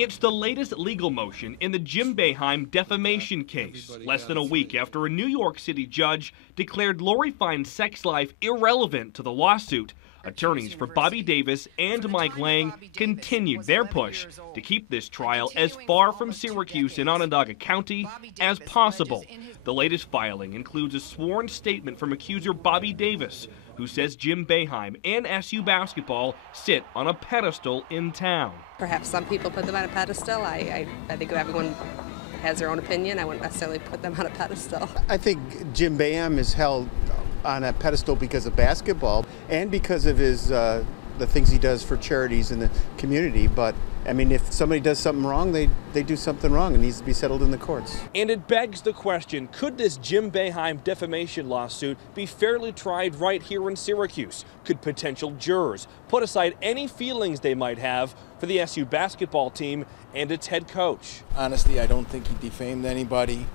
It's the latest legal motion in the Jim Boeheim defamation case, less than a week after a New York City judge declared Lori Fine's sex life irrelevant to the lawsuit. Attorneys for Bobby Davis and Mike Wang continued their push to keep this trial as far from Syracuse in Onondaga County as possible. The latest filing includes a sworn statement from accuser Bobby Davis, who says Jim Boeheim and SU basketball sit on a pedestal in town. Perhaps some people put them on a pedestal. I think everyone has their own opinion. I wouldn't necessarily put them on a pedestal. I think Jim Boeheim is held on a pedestal because of basketball and because of his the things he does for charities in the community. But I mean, if somebody does something wrong, they do something wrong. It needs to be settled in the courts. And it begs the question, could this Jim Boeheim defamation lawsuit be fairly tried right here in Syracuse? Could potential jurors put aside any feelings they might have for the SU basketball team and its head coach? Honestly, I don't think he defamed anybody.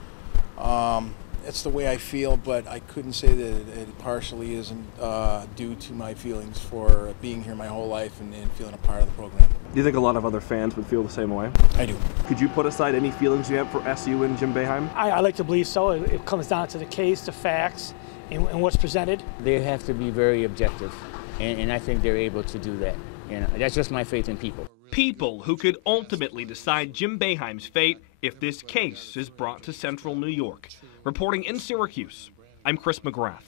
That's the way I feel, but I couldn't say that it partially isn't due to my feelings for being here my whole life and feeling a part of the program. Do you think a lot of other fans would feel the same way? I do. Could you put aside any feelings you have for SU and Jim Boeheim? I like to believe so. It comes down to the case, the facts, and what's presented. They have to be very objective, and I think they're able to do that. And that's just my faith in people. People who could ultimately decide Jim Boeheim's fate if this case is brought to central New York. Reporting in Syracuse, I'm Chris McGrath.